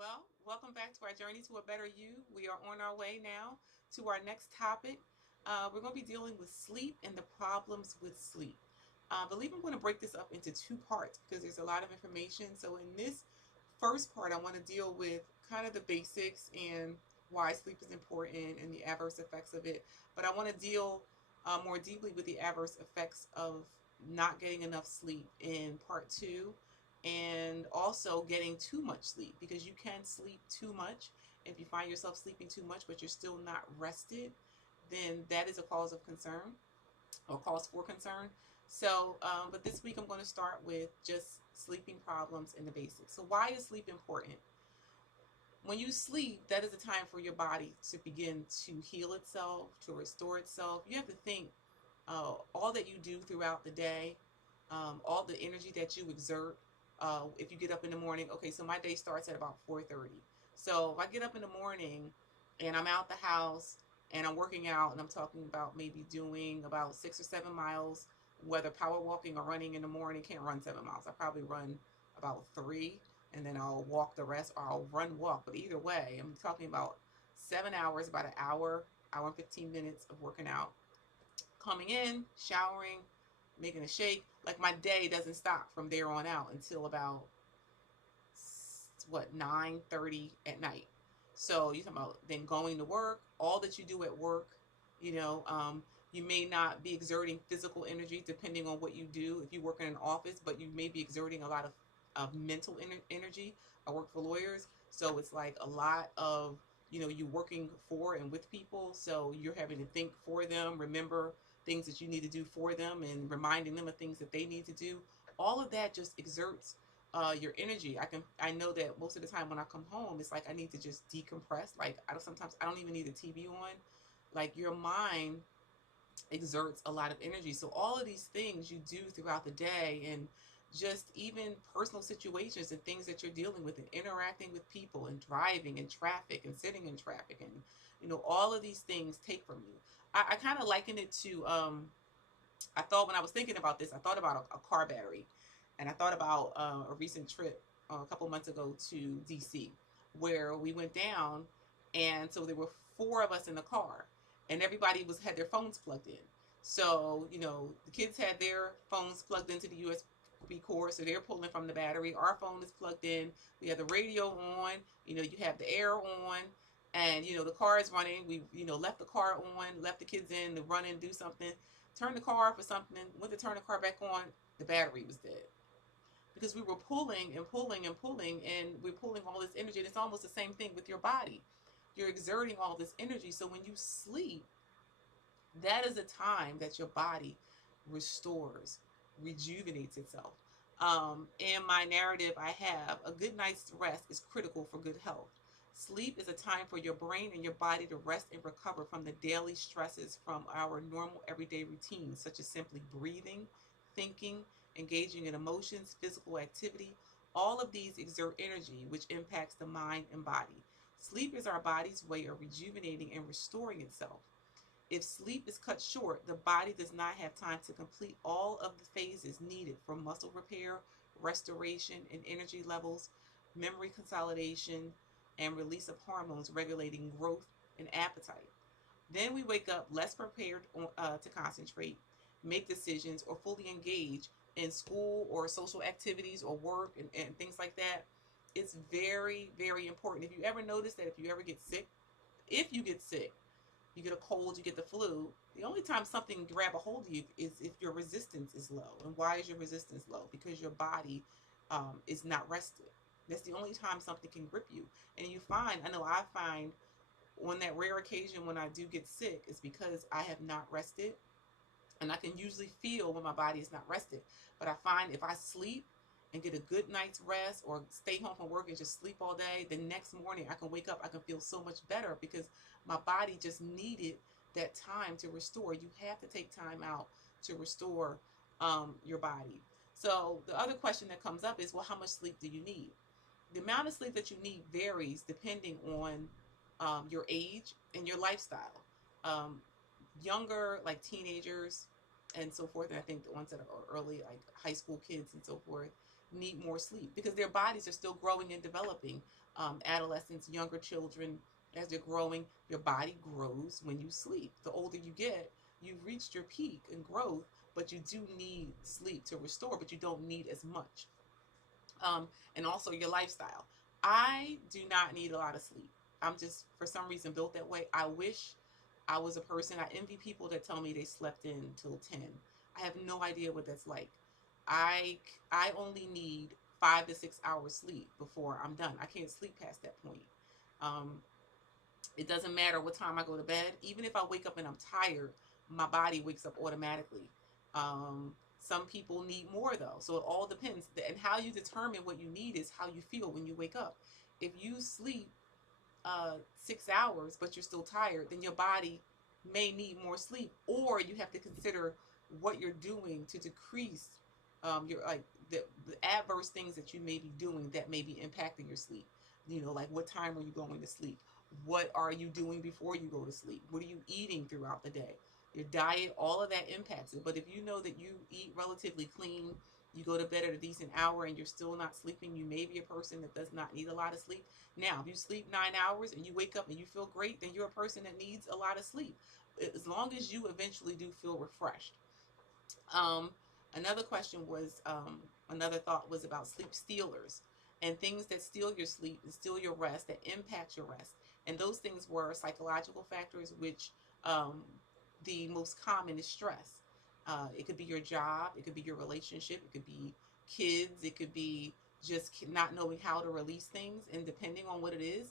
Well, welcome back to our journey to a better you. We are on our way now to our next topic. We're going to be dealing with sleep and the problems with sleep. I believe I'm going to break this up into two parts because there's a lot of information. So, in this first part, I want to deal with kind of the basics and why sleep is important and the adverse effects of it. But I want to deal more deeply with the adverse effects of not getting enough sleep in part two, and also getting too much sleep, because you can sleep too much. If you find yourself sleeping too much but you're still not rested, then that is a cause of concern or cause for concern. So, but this week I'm going to start with just sleeping problems and the basics. So, why is sleep important? When you sleep, that is a time for your body to begin to heal itself, to restore itself. You have to think all that you do throughout the day, all the energy that you exert. If you get up in the morning, okay, so my day starts at about 4:30. So if I get up in the morning and I'm out the house and I'm working out and I'm talking about maybe doing about 6 or 7 miles, whether power walking or running in the morning, can't run 7 miles. I probably run about three, and then I'll walk the rest, or I'll run walk. But either way, I'm talking about 7 hours, about an hour and 15 minutes of working out, coming in, showering, making a shake. Like, my day doesn't stop from there on out until about what, 9:30 at night. So you talking about then going to work, all that you do at work. You know, you may not be exerting physical energy depending on what you do. If you work in an office, but you may be exerting a lot of mental energy. I work for lawyers, so it's like a lot of, you working for and with people, so you're having to think for them, remember things that you need to do for them, and reminding them of things that they need to do. All of that just exerts your energy. I know that most of the time when I come home, it's like I need to just decompress. Like, sometimes I don't even need the TV on. Like, your mind exerts a lot of energy. So all of these things you do throughout the day, and just even personal situations and things that you're dealing with and interacting with people and driving in traffic and sitting in traffic, and all of these things take from you. I kind of liken it to I thought, when I was thinking about this, I thought about a car battery, and I thought about a recent trip a couple months ago to DC, where we went down, and so there were four of us in the car, and everybody had their phones plugged in. So the kids had their phones plugged into the USB cord, so they're pulling from the battery. Our phone is plugged in. We have the radio on. You have the air on, and the car is running. We left the car on, left the kids in to run and do something, turned the car off for something, went to turn the car back on, the battery was dead. Because we were pulling and pulling and pulling, and we're pulling all this energy. And it's almost the same thing with your body. You're exerting all this energy. So when you sleep, that is a time that your body restores, rejuvenates itself. In my narrative, I have a good night's rest is critical for good health. Sleep is a time for your brain and your body to rest and recover from the daily stresses from our normal everyday routines, such as simply breathing, thinking, engaging in emotions, physical activity. All of these exert energy, which impacts the mind and body. Sleep is our body's way of rejuvenating and restoring itself. If sleep is cut short, the body does not have time to complete all of the phases needed for muscle repair, restoration, and energy levels, memory consolidation, and release of hormones regulating growth and appetite. Then we wake up less prepared to concentrate, make decisions, or fully engage in school or social activities or work, and things like that. It's very, very important. If you ever notice that, if you ever get sick, if you get sick, you get a cold, you get the flu, the only time something can grab a hold of you is if your resistance is low. And why is your resistance low? Because your body is not rested. That's the only time something can grip you. And I find on that rare occasion when I do get sick, is because I have not rested. And I can usually feel when my body is not rested. But I find if I sleep and get a good night's rest, or stay home from work and just sleep all day, the next morning I can wake up, I can feel so much better, because my body just needed that time to restore. You have to take time out to restore your body. So the other question that comes up is, well, how much sleep do you need? The amount of sleep that you need varies depending on your age and your lifestyle. Um, Younger, like teenagers and so forth, and I think the ones that are early, like high school kids and so forth, need more sleep because their bodies are still growing and developing. adolescents, younger children, as they're growing, your body grows when you sleep. The older you get, you've reached your peak in growth, but you do need sleep to restore, but you don't need as much. And also your lifestyle. I do not need a lot of sleep. I'm just, for some reason, built that way. I wish I was a person. I envy people that tell me they slept in till 10. I have no idea what that's like. I, I only need 5 to 6 hours sleep before I'm done. I can't sleep past that point. Um, it doesn't matter what time I go to bed. Even if I wake up and I'm tired, my body wakes up automatically. Some people need more though, so it all depends. And how you determine what you need is how you feel when you wake up. If you sleep 6 hours but you're still tired, then your body may need more sleep, or you have to consider what you're doing to decrease your like the adverse things that you may be doing that may be impacting your sleep. Like what time are you going to sleep? What are you doing before you go to sleep? What are you eating throughout the day? Your diet, all of that impacts it. But if you know that you eat relatively clean, you go to bed at a decent hour and you're still not sleeping, you may be a person that does not need a lot of sleep. Now, if you sleep 9 hours and you wake up and you feel great, then you're a person that needs a lot of sleep. As long as you eventually do feel refreshed. Um, another question was, another thought was about sleep stealers and things that steal your sleep and steal your rest, that impact your rest. And those things were psychological factors, which the most common is stress. It could be your job, it could be your relationship, it could be kids, it could be just not knowing how to release things. And depending on what it is,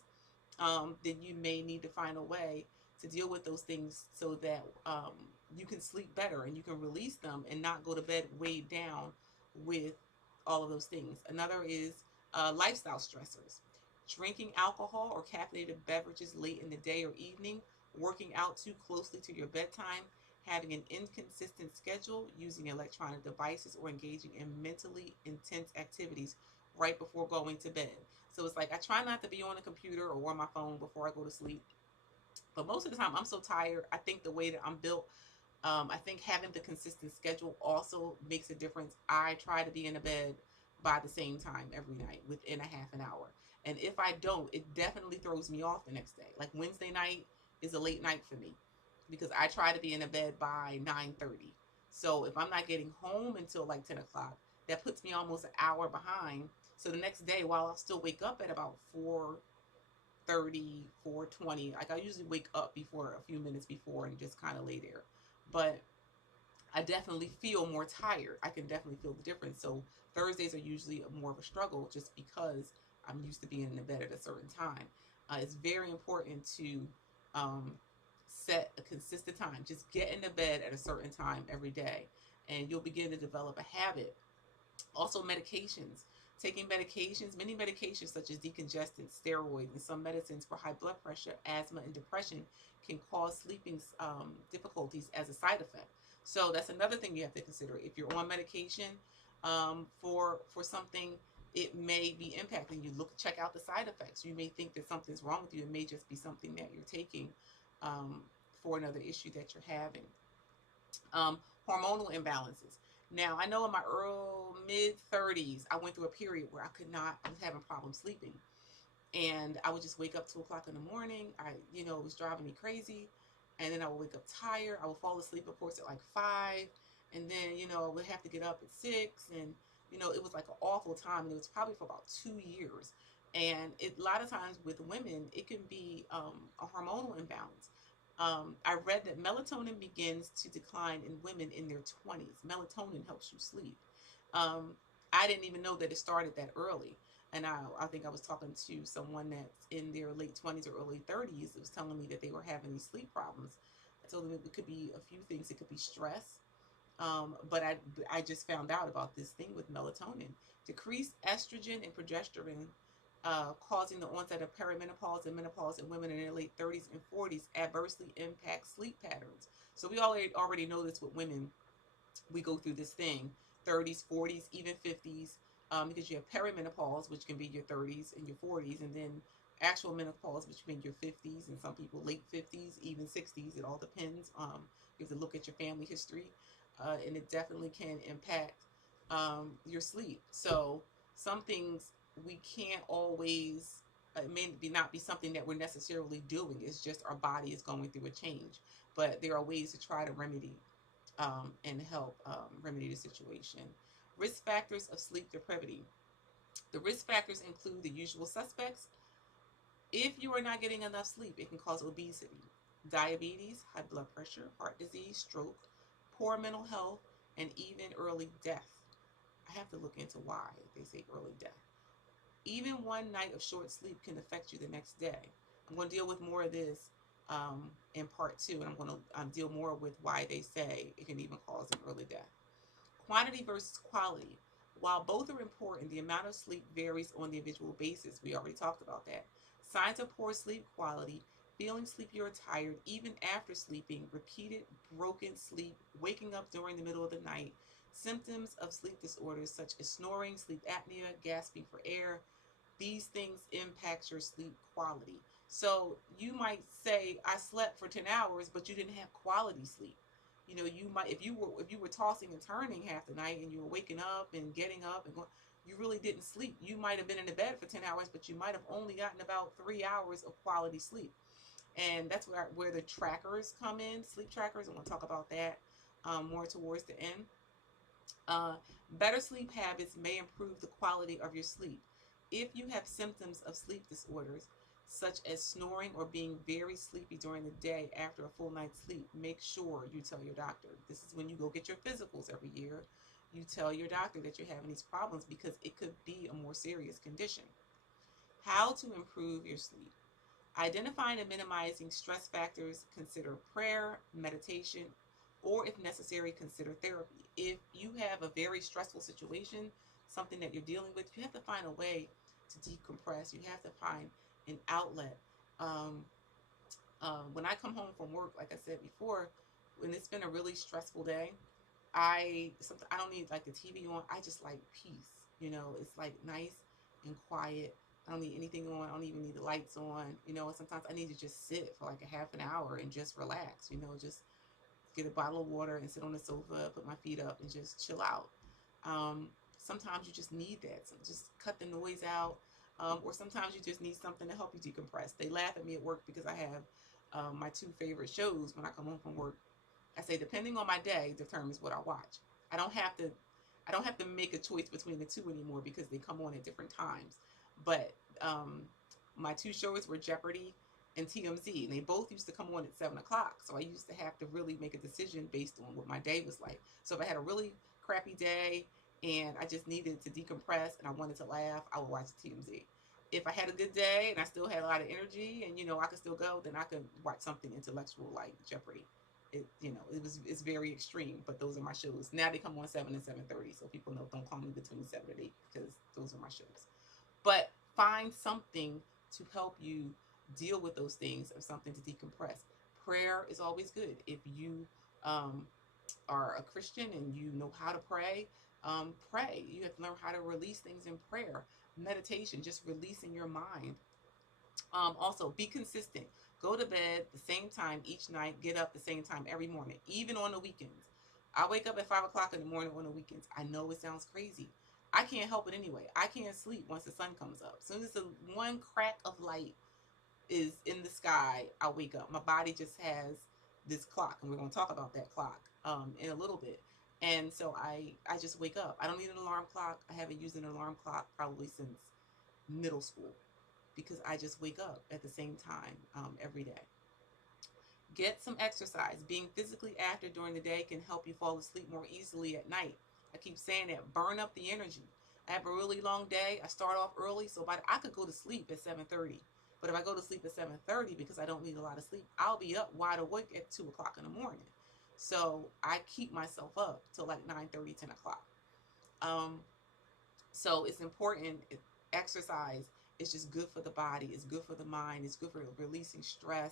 then you may need to find a way to deal with those things so that you can sleep better and you can release them and not go to bed weighed down with all of those things. Another is lifestyle stressors. Drinking alcohol or caffeinated beverages late in the day or evening, working out too closely to your bedtime, having an inconsistent schedule, using electronic devices, or engaging in mentally intense activities right before going to bed. So it's like I try not to be on the computer or on my phone before I go to sleep. But most of the time, I'm so tired. I think the way that I'm built, I think having the consistent schedule also makes a difference. I try to be in the bed by the same time every night within a half an hour. And if I don't, it definitely throws me off the next day. Like Wednesday night is a late night for me because I try to be in the bed by 9:30. So if I'm not getting home until like 10 o'clock, that puts me almost an hour behind. So the next day, while I'll still wake up at about 4:30, 4:20, like I usually wake up before a few minutes before and just kind of lay there. But I definitely feel more tired. I can definitely feel the difference. So Thursdays are usually more of a struggle just because I'm used to being in the bed at a certain time. It's very important to um, set a consistent time. Just get in the bed at a certain time every day, and you'll begin to develop a habit. Also, medications. Taking medications, many medications such as decongestants, steroids, and some medicines for high blood pressure, asthma, and depression can cause sleeping difficulties as a side effect. So that's another thing you have to consider. If you're on medication for something, it may be impacting you. Check out the side effects. You may think that something's wrong with you. It may just be something that you're taking um, for another issue that you're having. um, Hormonal imbalances. Now, I know in my early mid 30s, I went through a period where I was having problems sleeping. And I would just wake up 2 o'clock in the morning. It was driving me crazy. And then I would wake up tired. I would fall asleep, of course, at like 5. And then, I would have to get up at 6. And, it was like an awful time. And it was probably for about 2 years. And a lot of times with women, it can be a hormonal imbalance. I read that melatonin begins to decline in women in their 20s. Melatonin helps you sleep. Um, I didn't even know that it started that early. And I think I was talking to someone that's in their late 20s or early 30s that was telling me that they were having these sleep problems. I told them it could be a few things. It could be stress. But I just found out about this thing with melatonin. Decreased estrogen and progesterone, causing the onset of perimenopause and menopause in women in their late 30s and 40s, adversely impacts sleep patterns. So we already know this with women. We go through this thing 30s, 40s, even 50s, because you have perimenopause, which can be your 30s and your 40s, and then actual menopause, which can be your 50s, and some people late 50s, even 60s. It all depends. You have to look at your family history, and it definitely can impact your sleep. So some things we can't always it may be not be something that we're necessarily doing. It's just our body is going through a change. But there are ways to try to remedy and help remedy the situation. Risk factors of sleep deprivity. The risk factors include the usual suspects. If you are not getting enough sleep, it can cause obesity, diabetes, high blood pressure, heart disease, stroke, poor mental health, and even early death. I have to look into why they say early death. Even one night of short sleep can affect you the next day. I'm going to deal with more of this in part two, and I'm going to deal more with why they say it can even cause an early death. Quantity versus quality. While both are important, the amount of sleep varies on the individual basis. We already talked about that. Signs of poor sleep quality: feeling sleepy or tired even after sleeping, repeated broken sleep, waking up during the middle of the night, symptoms of sleep disorders such as snoring, sleep apnea, gasping for air. These things impact your sleep quality. So you might say, I slept for 10 hours, but you didn't have quality sleep. You know, you might, if you were tossing and turning half the night and you were waking up and getting up and going, you really didn't sleep. You might have been in the bed for 10 hours, but you might have only gotten about 3 hours of quality sleep. And that's where the trackers come in, sleep trackers. I'm going to talk about that more towards the end. Uh, Better sleep habits may improve the quality of your sleep. If you have symptoms of sleep disorders, such as snoring or being very sleepy during the day after a full night's sleep, make sure you tell your doctor. This is when you go get your physicals every year. You tell your doctor that you're having these problems because it could be a more serious condition. How to improve your sleep. Identifying and minimizing stress factors, consider prayer, meditation, or if necessary, consider therapy. If you have a very stressful situation, something that you're dealing with, you have to find a way to decompress. You have to find an outlet. Um, when I come home from work, like I said before, when it's been a really stressful day, I don't need like the TV on. I just like peace. You know, it's like nice and quiet. I don't need anything on. I don't even need the lights on. You know, and sometimes I need to just sit for like a half an hour and just relax. You know, just get a bottle of water and sit on the sofa, put my feet up, and just chill out. Sometimes you just need that. So just cut the noise out. Or sometimes you just need something to help you decompress. They laugh at me at work because I have my two favorite shows when I come home from work. I say depending on my day determines what I watch. I don't have to I don't have to make a choice between the two anymore because they come on at different times. But my two shows were Jeopardy and TMZ, and they both used to come on at 7 o'clock. So I used to have to really make a decision based on what my day was like. So if I had a really crappy day and I just needed to decompress and I wanted to laugh, I would watch TMZ. If I had a good day and I still had a lot of energy and I could still go, then I could watch something intellectual like Jeopardy. It's very extreme, but those are my shows. Now they come on 7 and 7:30, so people know don't call me between 7 and 8 because those are my shows. But find something to help you deal with those things or something to decompress. Prayer is always good. If you um, are a Christian and you know how to pray, pray. You have to learn how to release things in prayer. Meditation, just releasing your mind. Also, be consistent. Go to bed the same time each night. Get up the same time every morning, even on the weekends. I wake up at 5 o'clock in the morning on the weekends. I know it sounds crazy. I can't help it anyway. I can't sleep once the sun comes up. As soon as the one crack of light is in the sky, I wake up. My body just has this clock, and we're going to talk about that clock in a little bit. And so I just wake up. I don't need an alarm clock. I haven't used an alarm clock probably since middle school because I just wake up at the same time every day. Get some exercise. Being physically active during the day can help you fall asleep more easily at night. I keep saying that. Burn up the energy. I have a really long day. I start off early, so I could go to sleep at 7:30. But if I go to sleep at 7:30 because I don't need a lot of sleep, I'll be up wide awake at 2 o'clock in the morning. So I keep myself up till like 9:30, 10 o'clock. Um, so it's important. Exercise is just good for the body. It's good for the mind. It's good for releasing stress.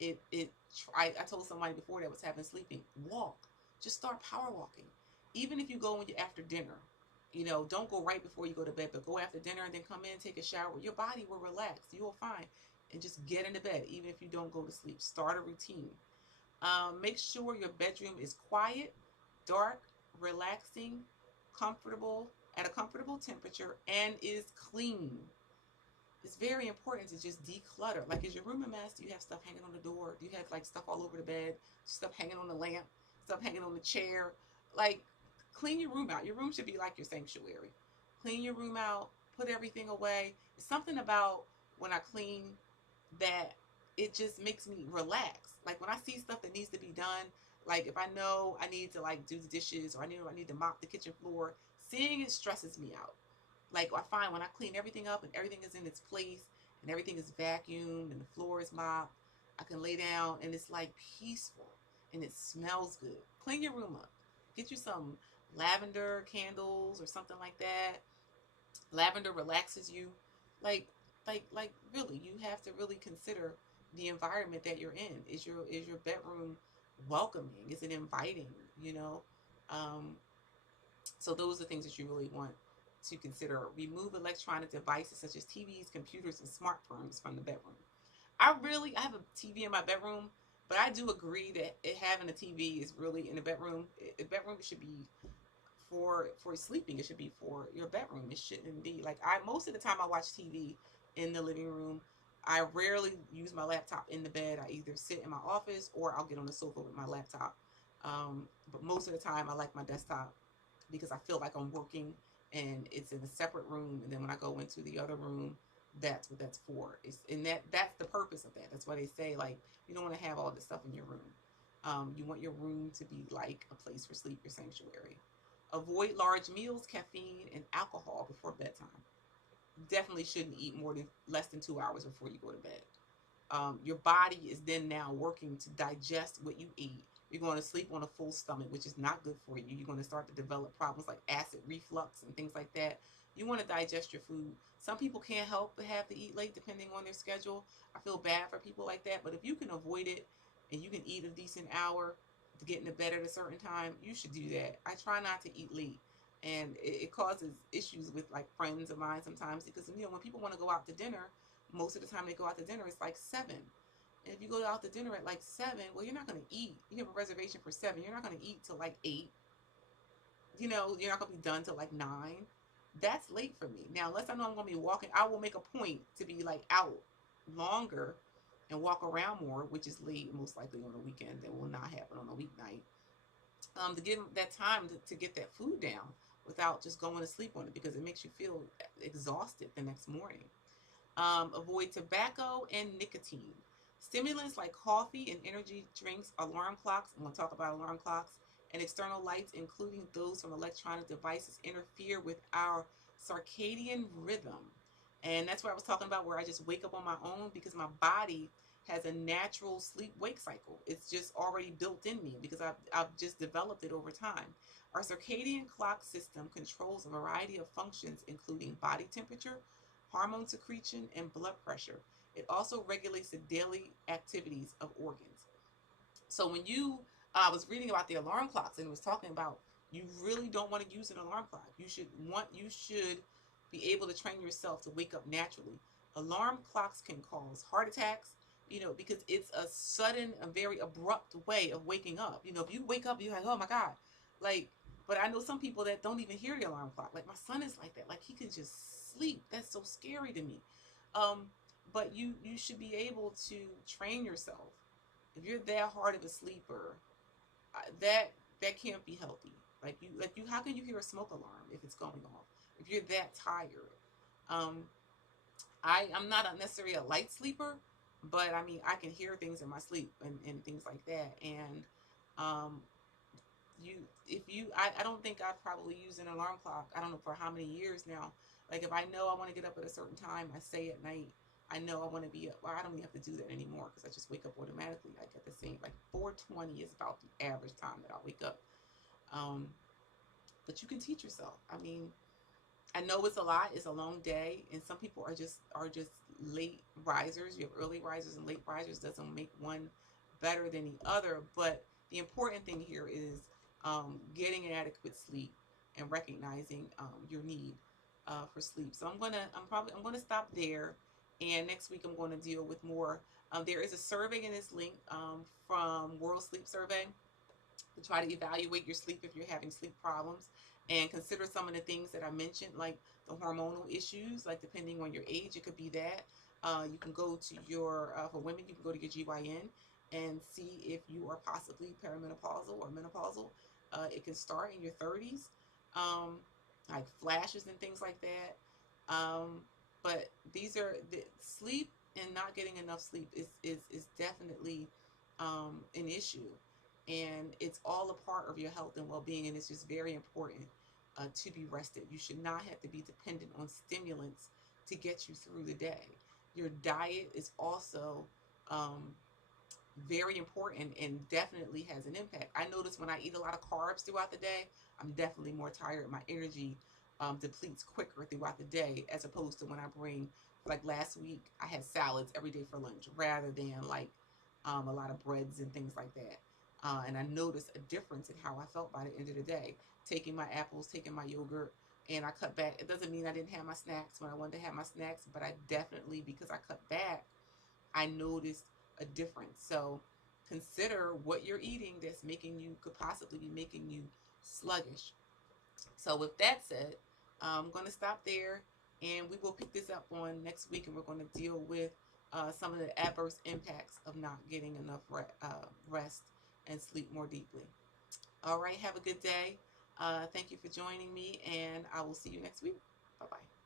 I told somebody before that was having sleeping, walk. Just start power walking. Even if you go when you after dinner, don't go right before you go to bed, but go after dinner and then come in, take a shower. Your body will relax. You will find, and just get into bed. Even if you don't go to sleep, start a routine. Make sure your bedroom is quiet, dark, relaxing, comfortable, at a comfortable temperature, and is clean. it's very important to just declutter. Like, is your room a mess? Do you have stuff hanging on the door? Do you have like stuff all over the bed? Stuff hanging on the lamp? Stuff hanging on the chair? Like, clean your room out. Your room should be like your sanctuary. Clean your room out. Put everything away. It's something about when I clean that it just makes me relax. Like, when I see stuff that needs to be done, like if I know I need to like do the dishes, or I need to mop the kitchen floor, seeing it stresses me out. Like, I find when I clean everything up and everything is in its place and everything is vacuumed and the floor is mopped, I can lay down and it's like peaceful and it smells good. Clean your room up. Get you some lavender candles or something like that. Lavender relaxes you. Like like really, you have to really consider the environment that you're in. Is your bedroom welcoming? Is it inviting? You know, um, so those are things that you really want to consider. Remove electronic devices such as TVs, computers, and smartphones from the bedroom. I have a TV in my bedroom, but I do agree that having a TV is really in the bedroom. The bedroom should be for sleeping. It should be for your bedroom. It shouldn't be like, I most of the time I watch TV in the living room. I rarely use my laptop in the bed. I either sit in my office or I'll get on the sofa with my laptop. But most of the time I like my desktop because I feel like I'm working and it's in a separate room. And then when I go into the other room, that's what that's for. And that's the purpose of that. That's why they say, like, you don't want to have all this stuff in your room. You want your room to be like a place for sleep, your sanctuary. Avoid large meals, caffeine, and alcohol before bedtime. Definitely shouldn't eat more than less than 2 hours before you go to bed. Your body is then now working to digest what you eat. You're going to sleep on a full stomach, which is not good for you. You're going to start to develop problems like acid reflux and things like that. You want to digest your food. Some people can't help but have to eat late depending on their schedule. I feel bad for people like that, but if you can avoid it and you can eat a decent hour to get into bed at a certain time, you should do that. I try not to eat late. And it causes issues with like friends of mine sometimes because, when people want to go out to dinner, most of the time they go out to dinner, it's like 7. And if you go out to dinner at like 7, well, you're not going to eat. You have a reservation for 7. You're not going to eat till like 8. You're not going to be done till like 9. That's late for me. Now, unless I know I'm going to be walking, I will make a point to be like out longer and walk around more, which is late most likely on a weekend. That will not happen on a weeknight. To give that time to get that food down without just going to sleep on it because it makes you feel exhausted the next morning. Avoid tobacco and nicotine. Stimulants like coffee and energy drinks, alarm clocks, I'm going to talk about alarm clocks, and external lights, including those from electronic devices, interfere with our circadian rhythm. And that's what I was talking about, where I just wake up on my own because my body has a natural sleep wake cycle. It's just already built in me because I've just developed it over time. Our circadian clock system controls a variety of functions, including body temperature, hormone secretion, and blood pressure. It also regulates the daily activities of organs. So when I was reading about the alarm clocks and it was talking about you really don't want to use an alarm clock. You should be able to train yourself to wake up naturally. Alarm clocks can cause heart attacks, because it's a sudden, a very abrupt way of waking up. If you wake up, you're like, oh my God. Like, but I know some people that don't even hear the alarm clock. Like my son is like that. Like he can just sleep. That's so scary to me. Um, but you should be able to train yourself. If you're that hard of a sleeper, that can't be healthy. Like you, how can you hear a smoke alarm if it's going off? If you're that tired, um, I'm not necessarily a light sleeper, but I mean I can hear things in my sleep and things like that. And um, you if you I don't think I've probably used an alarm clock. I don't know for how many years now. Like if I know I want to get up at a certain time, I say at night. I know I want to be up. Well, I don't even have to do that anymore because I just wake up automatically. Like at the same, like 4:20 is about the average time that I wake up. Um, but you can teach yourself. I mean, I know it's a lot. It's a long day, and some people are just late risers. You have early risers and late risers. Doesn't make one better than the other. But the important thing here is getting an adequate sleep and recognizing your need for sleep. So I'm gonna stop there, and next week I'm going to deal with more. There is a survey in this link from World Sleep Survey to try to evaluate your sleep if you're having sleep problems. and consider some of the things that I mentioned, like the hormonal issues, like depending on your age, it could be that. You can go to your, for women, you can go to your GYN and see if you are possibly perimenopausal or menopausal. It can start in your 30s, um, like flashes and things like that. But these are the sleep, and not getting enough sleep is definitely an issue. And it's all a part of your health and well being. And it's just very important to be rested. You should not have to be dependent on stimulants to get you through the day. Your diet is also um, very important and definitely has an impact. I notice when I eat a lot of carbs throughout the day, I'm definitely more tired. My energy depletes quicker throughout the day as opposed to when I bring, like last week, I had salads every day for lunch rather than like a lot of breads and things like that. And I noticed a difference in how I felt by the end of the day. Taking my apples, taking my yogurt, and I cut back. It doesn't mean I didn't have my snacks when I wanted to have my snacks, but I definitely, because I cut back, I noticed a difference. So consider what you're eating that's making you, could possibly be making you sluggish. So with that said, I'm going to stop there, and we will pick this up on next week, and we're going to deal with some of the adverse impacts of not getting enough rest and sleep more deeply. All right, have a good day. Thank you for joining me, and I will see you next week. Bye bye.